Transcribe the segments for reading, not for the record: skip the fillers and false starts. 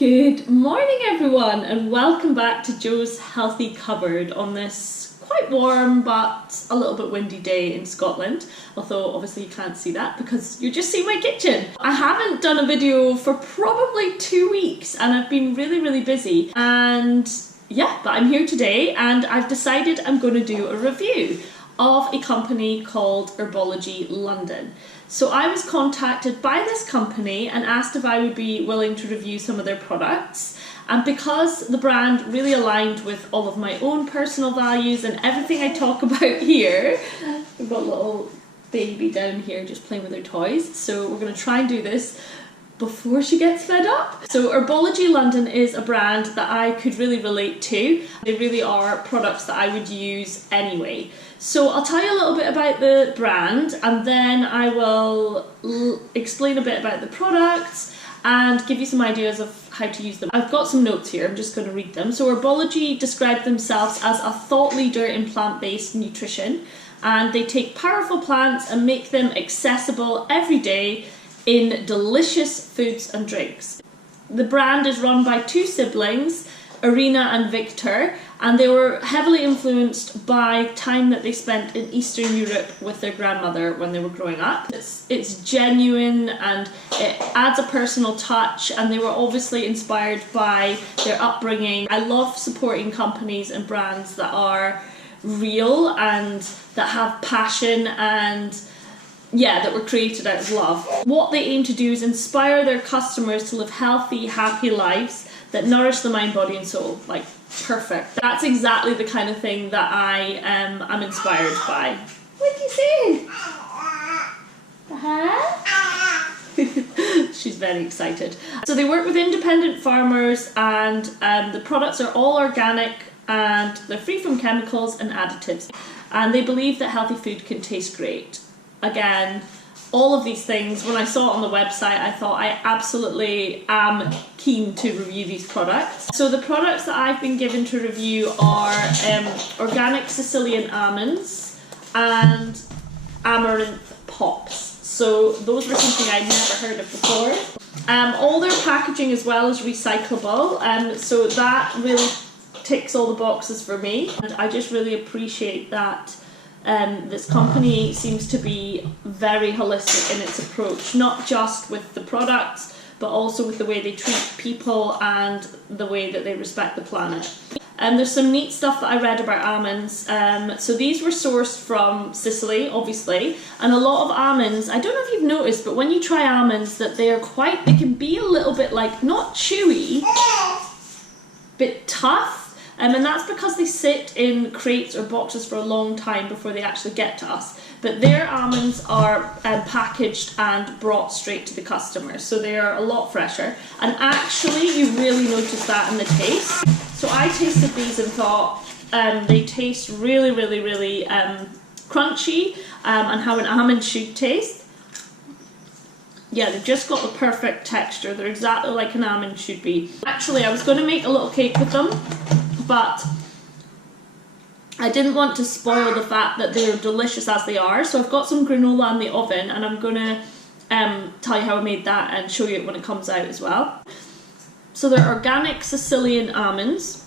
Good morning everyone and welcome back to Jo's Healthy Cupboard on this quite warm but a little bit windy day in Scotland, although obviously you can't see that because you're just seeing my kitchen. I haven't done a video for probably 2 weeks and I've been really busy, and yeah, but I'm here today and I've decided I'm going to do a review of a company called Erbology London. So I was contacted by this company and asked if I would be willing to review some of their products, and because the brand really aligned with all of my own personal values and everything I talk about here. We've got a little baby down here just playing with her toys, so we're going to try and do this before she gets fed up. So Erbology London is a brand that I could really relate to. They really are products that I would use anyway. So I'll tell you a little bit about the brand and then I will explain a bit about the products and give you some ideas of how to use them. I've got some notes here, I'm just going to read them. So Erbology described themselves as a thought leader in plant-based nutrition, and they take powerful plants and make them accessible every day in delicious foods and drinks. The brand is run by two siblings, Irina and Victor, and they were heavily influenced by time that they spent in Eastern Europe with their grandmother when they were growing up. It's genuine and it adds a personal touch, and they were obviously inspired by their upbringing. I love supporting companies and brands that are real and that have passion and that were created out of love. What they aim to do is inspire their customers to live healthy, happy lives that nourish the mind, body and soul. Like, perfect. That's exactly the kind of thing that I am inspired by. What do you say? She's very excited. So they work with independent farmers, and the products are all organic and they're free from chemicals and additives. And they believe that healthy food can taste great. Again, all of these things, when I saw it on the website, I thought I absolutely am keen to review these products. So the products that I've been given to review are organic Sicilian almonds and amaranth pops. So those were something I'd never heard of before. All their packaging as well is recyclable, so that really ticks all the boxes for me. And I just really appreciate that this company seems to be very holistic in its approach, not just with the products, but also with the way they treat people and the way that they respect the planet. And there's some neat stuff that I read about almonds. So these were sourced from Sicily, obviously, and a lot of almonds, I don't know if you've noticed, but when you try almonds, that they can be a little bit like, not chewy, but tough. And that's because they sit in crates or boxes for a long time before they actually get to us. But their almonds are packaged and brought straight to the customer, so they are a lot fresher. And actually, you really notice that in the taste. So I tasted these and thought they taste really crunchy and how an almond should taste. Yeah, they've just got the perfect texture. They're exactly like an almond should be. Actually, I was going to make a little cake with them, but I didn't want to spoil the fact that they're delicious as they are. So I've got some granola in the oven and I'm going to tell you how I made that and show you it when it comes out as well. So they're organic Sicilian almonds,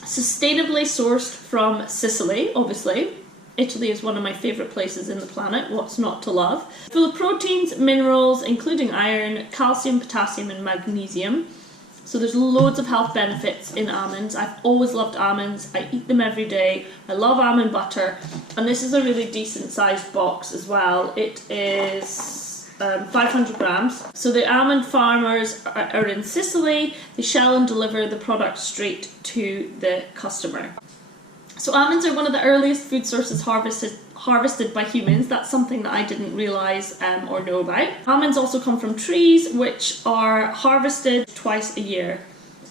sustainably sourced from Sicily, obviously. Italy is one of my favourite places in the planet, what's not to love. Full of proteins, minerals, including iron, calcium, potassium and magnesium. So there's loads of health benefits in almonds. I've always loved almonds. I eat them every day. I love almond butter. And this is a really decent sized box as well. It is 500 grams. So the almond farmers are in Sicily. They shell and deliver the product straight to the customer. So almonds are one of the earliest food sources harvested by humans. That's something that I didn't realise or know about. Almonds also come from trees which are harvested twice a year.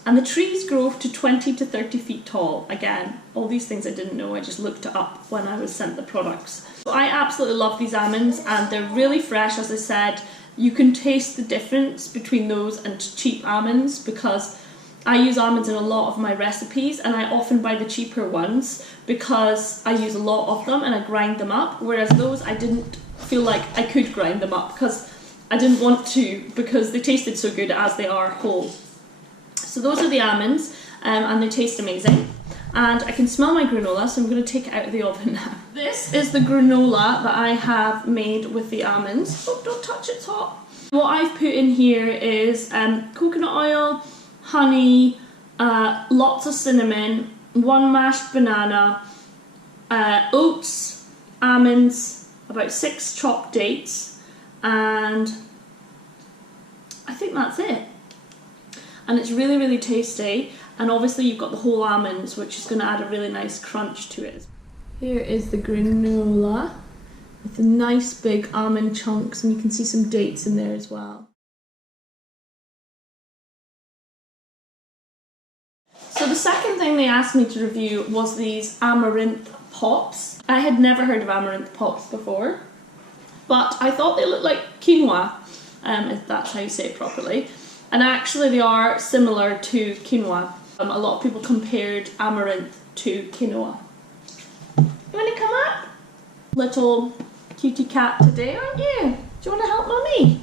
And the trees grow to 20 to 30 feet tall. Again, all these things I didn't know, I just looked it up when I was sent the products. So I absolutely love these almonds and they're really fresh, as I said. You can taste the difference between those and cheap almonds because I use almonds in a lot of my recipes and I often buy the cheaper ones because I use a lot of them and I grind them up, whereas those I didn't feel like I could grind them up because I didn't want to, because they tasted so good as they are whole. So those are the almonds, and they taste amazing. And I can smell my granola, so I'm going to take it out of the oven now. This is the granola that I have made with the almonds. Oh, don't touch it, it's hot. What I've put in here is coconut oil, honey, lots of cinnamon, 1 mashed banana, oats, almonds, about 6 chopped dates, and I think that's it. And it's really, really tasty. And obviously you've got the whole almonds, which is going to add a really nice crunch to it. Here is the granola with the nice big almond chunks, and you can see some dates in there as well. So the second thing they asked me to review was these amaranth pops. I had never heard of amaranth pops before, but I thought they looked like quinoa, if that's how you say it properly. And actually they are similar to quinoa. A lot of people compared amaranth to quinoa. You want to come up? Little cutie cat today, aren't you? Do you want to help Mummy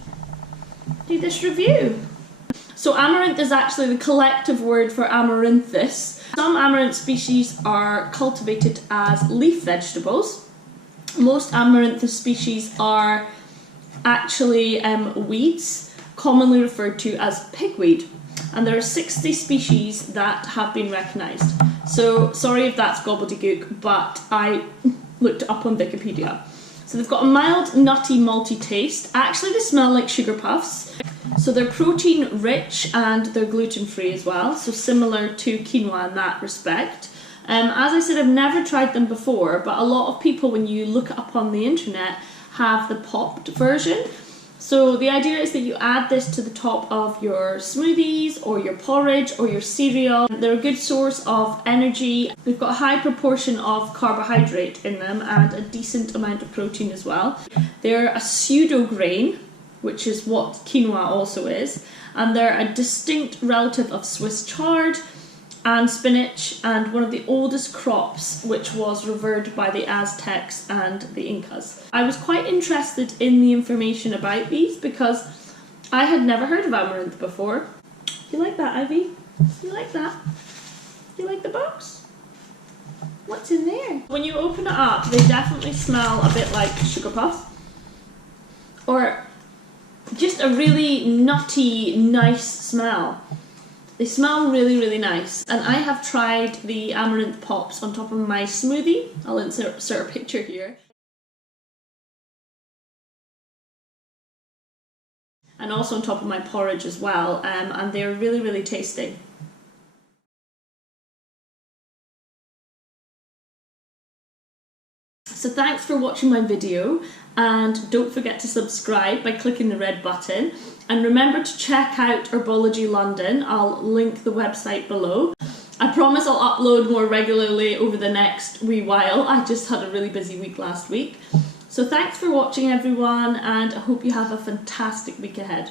do this review? So amaranth is actually the collective word for amaranthus. Some amaranth species are cultivated as leaf vegetables. Most amaranthus species are actually weeds, commonly referred to as pigweed. And there are 60 species that have been recognised. So sorry if that's gobbledygook, but I looked it up on Wikipedia. So they've got a mild, nutty, malty taste. Actually, they smell like sugar puffs. So they're protein rich and they're gluten free as well. So similar to quinoa in that respect. As I said, I've never tried them before, but a lot of people, when you look it up on the internet, have the popped version. So the idea is that you add this to the top of your smoothies or your porridge or your cereal. They're a good source of energy. They've got a high proportion of carbohydrate in them and a decent amount of protein as well. They're a pseudo grain, which is what quinoa also is, and they're a distinct relative of Swiss chard and spinach, and one of the oldest crops which was revered by the Aztecs and the Incas. I was quite interested in the information about these because I had never heard of amaranth before. You like that, Ivy? You like that? You like the box? What's in there? When you open it up, they definitely smell a bit like sugar puffs, or just a really nutty, nice smell. They smell really, really nice, and I have tried the amaranth pops on top of my smoothie. I'll insert a picture here. And also on top of my porridge as well, and they're really, really tasty. So thanks for watching my video, and don't forget to subscribe by clicking the red button. And remember to check out Erbology London. I'll link the website below. I promise I'll upload more regularly over the next wee while. I just had a really busy week last week. So thanks for watching everyone, and I hope you have a fantastic week ahead.